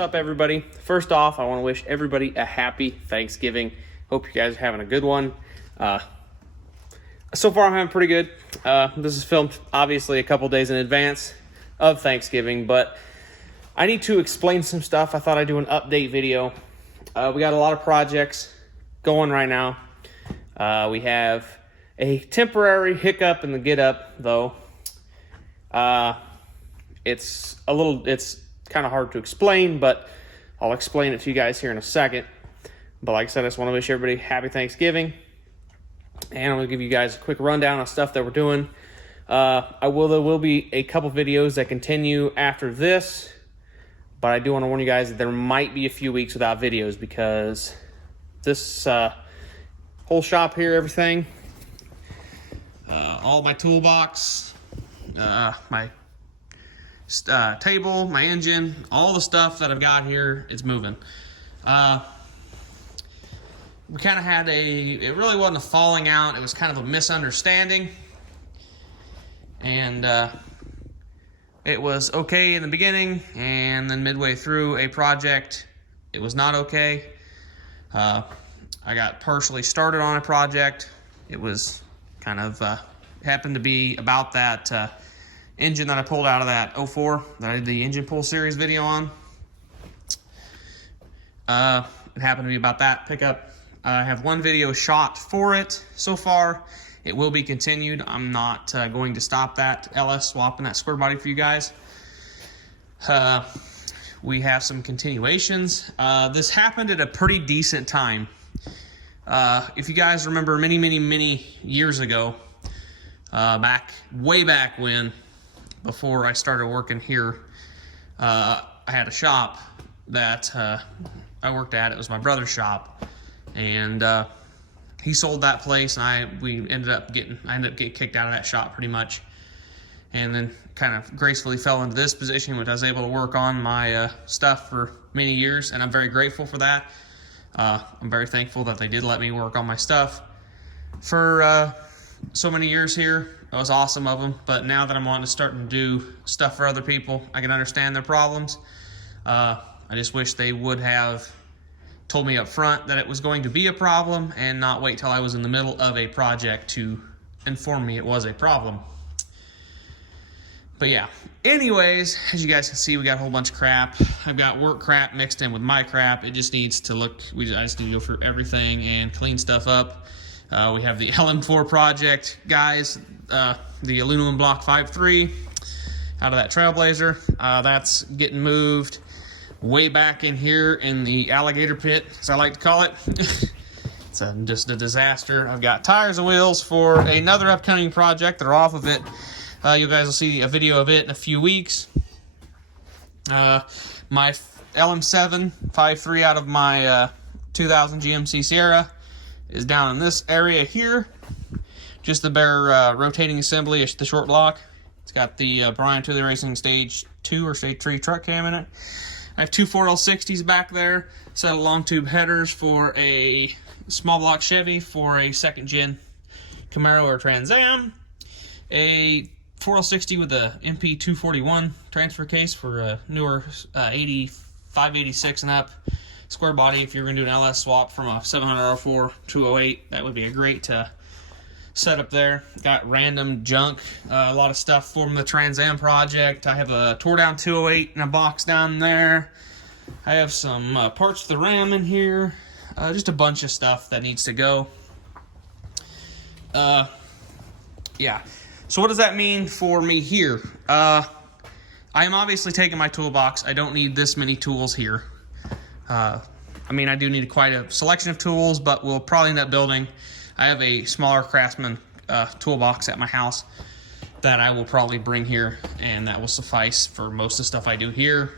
up, everybody? First off, I want to wish everybody a happy Thanksgiving. Hope you guys are having a good one. So far, I'm having pretty good. This is filmed, obviously, a couple days in advance of Thanksgiving, but I need to explain some stuff. I thought I'd do an update video. We got a lot of projects going right now. We have a temporary hiccup in the get up, though. It's kind of hard to explain, but I'll explain it to you guys here in a second. But like I said, I just want to wish everybody happy Thanksgiving. And I'm going to give you guys a quick rundown of stuff that we're doing. There will be a couple videos that continue after this, but I do want to warn you guys that there might be a few weeks without videos because this whole shop here, everything, all my toolbox, my table, my engine, all the stuff that I've got here, it's moving. We kind of had it really wasn't a falling out, it was kind of a misunderstanding. And it was okay in the beginning, and then midway through a project, it was not okay. I got partially started on a project. It was kind of happened to be about that engine that I pulled out of that 04 that I did the engine pull series video on. It happened to be about that pickup. I have one video shot for it so far. It will be continued. I'm not going to stop that LS swap and that square body for you guys. We have some continuations. This happened at a pretty decent time. If you guys remember many years ago, way back when, before I started working here, I had a shop that I worked at. It was my brother's shop, and he sold that place, and I ended up getting kicked out of that shop pretty much, and then kind of gracefully fell into this position, which I was able to work on my stuff for many years, and I'm very grateful for that. I'm very thankful that they did let me work on my stuff for so many years here. It was awesome of them, but now that I'm wanting to start and do stuff for other people, I can understand their problems. I just wish they would have told me up front that it was going to be a problem and not wait till I was in the middle of a project to inform me it was a problem. But yeah, anyways, as you guys can see, we got a whole bunch of crap. I've got work crap mixed in with my crap. It just needs to look, I just need to go through everything and clean stuff up. We have the LM4 project, guys, the aluminum block 5.3 out of that Trailblazer. That's getting moved way back in here in the alligator pit, as I like to call it. It's just a disaster. I've got tires and wheels for another upcoming project that are off of it. You guys will see a video of it in a few weeks. My LM7 5.3 out of my 2000 GMC Sierra is down in this area here. Just the bare rotating assembly, the short block. It's got the Brian Tooley Racing Stage 2 or Stage 3 truck cam in it. I have two 4L60s back there, set of long tube headers for a small block Chevy for a second gen Camaro or Trans Am. A 4L60 with a MP241 transfer case for a newer 586 and up square body. If you're going to do an LS swap from a 700R4 to 08, that would be a great setup there. Got random junk, a lot of stuff from the Trans Am project. I have a tore down 208 in a box down there. I have some parts to the Ram in here. Just a bunch of stuff that needs to go. Yeah. So what does that mean for me here? I am obviously taking my toolbox. I don't need this many tools here. I mean, I do need quite a selection of tools, but we'll probably end up building. I have a smaller Craftsman toolbox at my house that I will probably bring here, and that will suffice for most of the stuff I do here.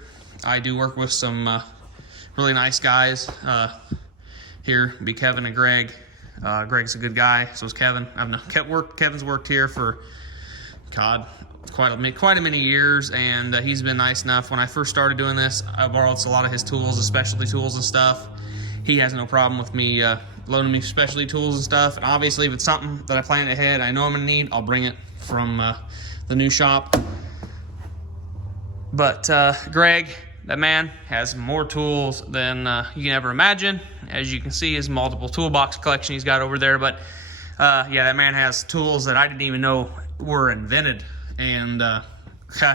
I do work with some really nice guys here, be Kevin and Greg. Greg's a good guy, so is Kevin. Kevin's worked here for, God, quite a many years, and he's been nice enough. When I first started doing this, I borrowed a lot of his tools, his specialty tools and stuff. He has no problem with me loaning me specialty tools and stuff. And obviously, if it's something that I plan ahead, I know I'm gonna need, I'll bring it from the new shop. But Greg that man has more tools than you can ever imagine. As you can see, his multiple toolbox collection he's got over there. But yeah, that man has tools that I didn't even know were invented. And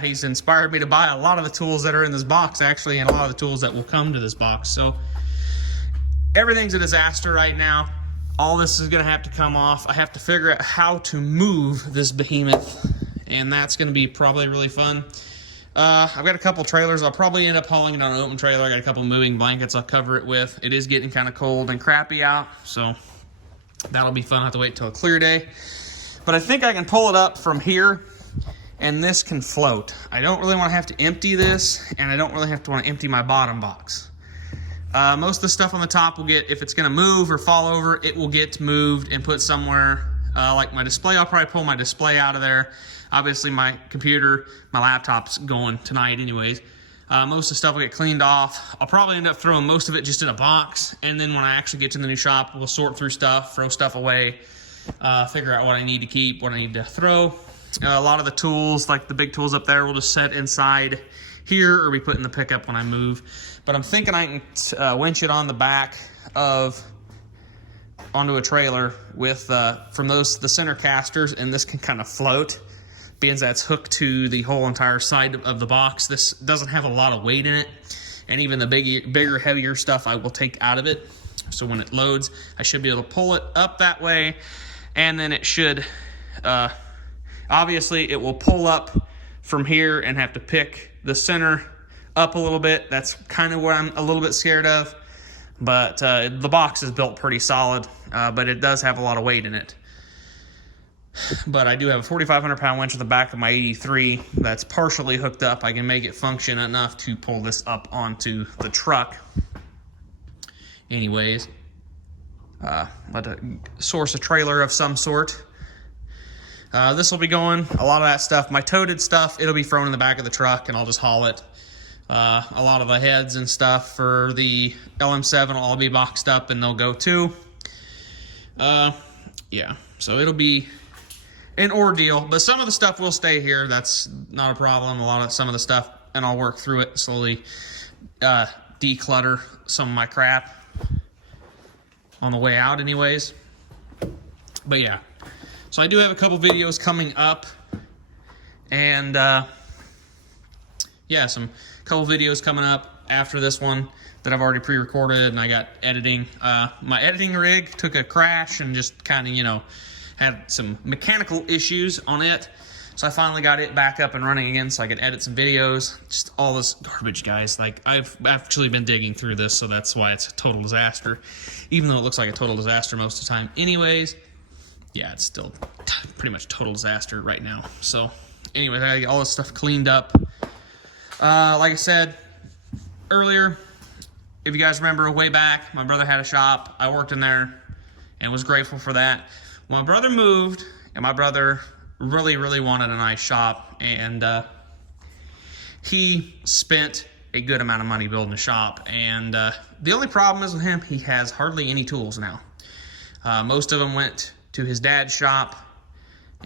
he's inspired me to buy a lot of the tools that are in this box, actually, and a lot of the tools that will come to this box. So everything's a disaster right now. All this is going to have to come off. I have to figure out how to move this behemoth, and that's going to be probably really fun. I've got a couple trailers. I'll probably end up hauling it on an open trailer. I got a couple moving blankets I'll cover it with. It is getting kind of cold and crappy out, so that'll be fun. I'll have to wait till a clear day. But I think I can pull it up from here, and this can float. I don't really want to have to empty this, and I don't really have to want to empty my bottom box. Most of the stuff on the top will get, if it's going to move or fall over, it will get moved and put somewhere. Like my display, I'll probably pull my display out of there. Obviously my computer, my laptop's going tonight anyways. Most of the stuff will get cleaned off. I'll probably end up throwing most of it just in a box, and then when I actually get to the new shop, we'll sort through stuff, throw stuff away, figure out what I need to keep, what I need to throw. A lot of the tools, like the big tools up there, will just set inside here or be put in the pickup when I move. But I'm thinking I can winch it on the back onto a trailer with from the center casters, and this can kind of float, being that's hooked to the whole entire side of the box. This doesn't have a lot of weight in it, and even the bigger, heavier stuff I will take out of it. So when it loads, I should be able to pull it up that way, and then it should, obviously it will pull up from here and have to pick the center up a little bit. That's kind of what I'm a little bit scared of, but the box is built pretty solid, but it does have a lot of weight in it. But I do have a 4,500 pound winch at the back of my 83 that's partially hooked up. I can make it function enough to pull this up onto the truck. Anyways, let source a trailer of some sort. This will be going, a lot of that stuff, my toted stuff, it'll be thrown in the back of the truck and I'll just haul it. A lot of the heads and stuff for the LM7 will all be boxed up and they'll go too. Yeah, so it'll be an ordeal, but some of the stuff will stay here. That's not a problem. Some of the stuff, and I'll work through it slowly, declutter some of my crap on the way out anyways. But yeah, so I do have a couple videos coming up, and yeah, couple videos coming up after this one that I've already pre-recorded, and I got editing. My editing rig took a crash and just kind of, had some mechanical issues on it. So I finally got it back up and running again so I could edit some videos. Just all this garbage, guys. Like, I've actually been digging through this, so that's why it's a total disaster. Even though it looks like a total disaster most of the time. Anyways, yeah, it's still pretty much total disaster right now. So, anyways, I gotta get all this stuff cleaned up. Like I said earlier, if you guys remember way back, my brother had a shop. I worked in there and was grateful for that. When my brother moved, and my brother really, really wanted a nice shop, and he spent a good amount of money building a shop, and the only problem is with him, he has hardly any tools now. Most of them went to his dad's shop,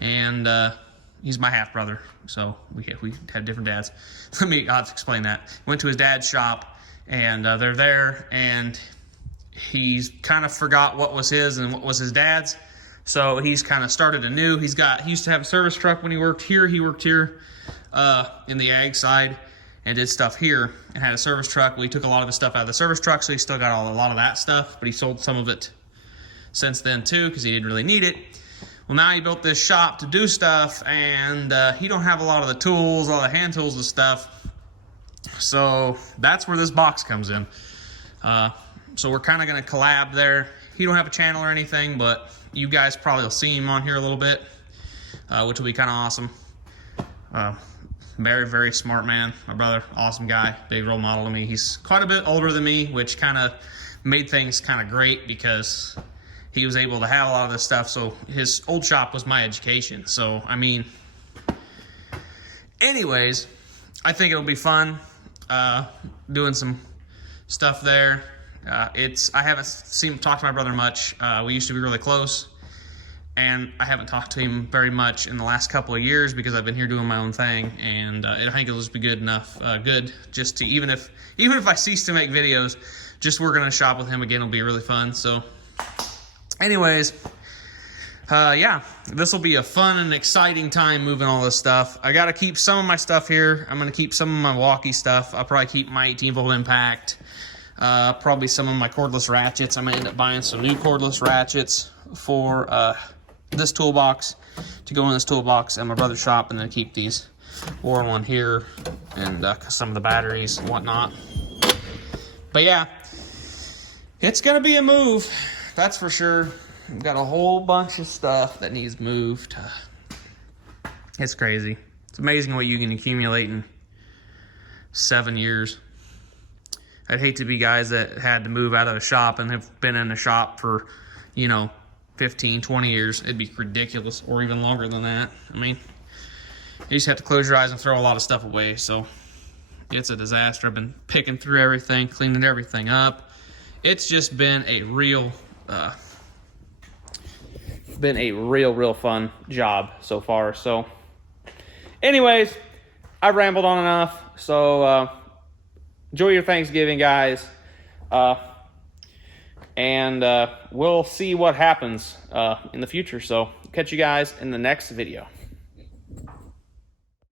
and he's my half-brother, so we have different dads. I'll have to explain that. Went to his dad's shop, and they're there, and he's kind of forgot what was his and what was his dad's. So he's kind of started anew. He used to have a service truck when he worked here. He worked here in the ag side and did stuff here and had a service truck. Well, he took a lot of the stuff out of the service truck, so he still got a lot of that stuff, but he sold some of it since then too because he didn't really need it. Well, now he built this shop to do stuff, and he don't have a lot of the tools, all the hand tools and stuff. So that's where this box comes in. So we're kind of going to collab there. He don't have a channel or anything, but you guys probably will see him on here a little bit, which will be kind of awesome. Very, very smart man. My brother, awesome guy, big role model to me. He's quite a bit older than me, which kind of made things kind of great because he was able to have a lot of this stuff. So his old shop was my education. So, I mean, anyways, I think it'll be fun doing some stuff there. I haven't talked to my brother much. We used to be really close, and I haven't talked to him very much in the last couple of years because I've been here doing my own thing, and I think it'll just be good enough, good just to, even if I cease to make videos, just working in a shop with him again will be really fun. So anyways, yeah, this will be a fun and exciting time moving all this stuff. I got to keep some of my stuff here. I'm going to keep some of my Milwaukee stuff. I'll probably keep my 18-volt impact, probably some of my cordless ratchets. I might end up buying some new cordless ratchets for this toolbox, to go in this toolbox at my brother's shop, and then keep these Warren one here, and some of the batteries and whatnot. But yeah, it's going to be a move, that's for sure. I've got a whole bunch of stuff that needs moved. It's crazy. It's amazing what you can accumulate in 7 years. I'd hate to be guys that had to move out of a shop and have been in a shop for, 15, 20 years. It'd be ridiculous, or even longer than that. I mean, you just have to close your eyes and throw a lot of stuff away. So it's a disaster. I've been picking through everything, cleaning everything up. It's just been a real fun job so far. So anyways, I've rambled on enough. So enjoy your Thanksgiving, guys. And we'll see what happens in the future. So catch you guys in the next video.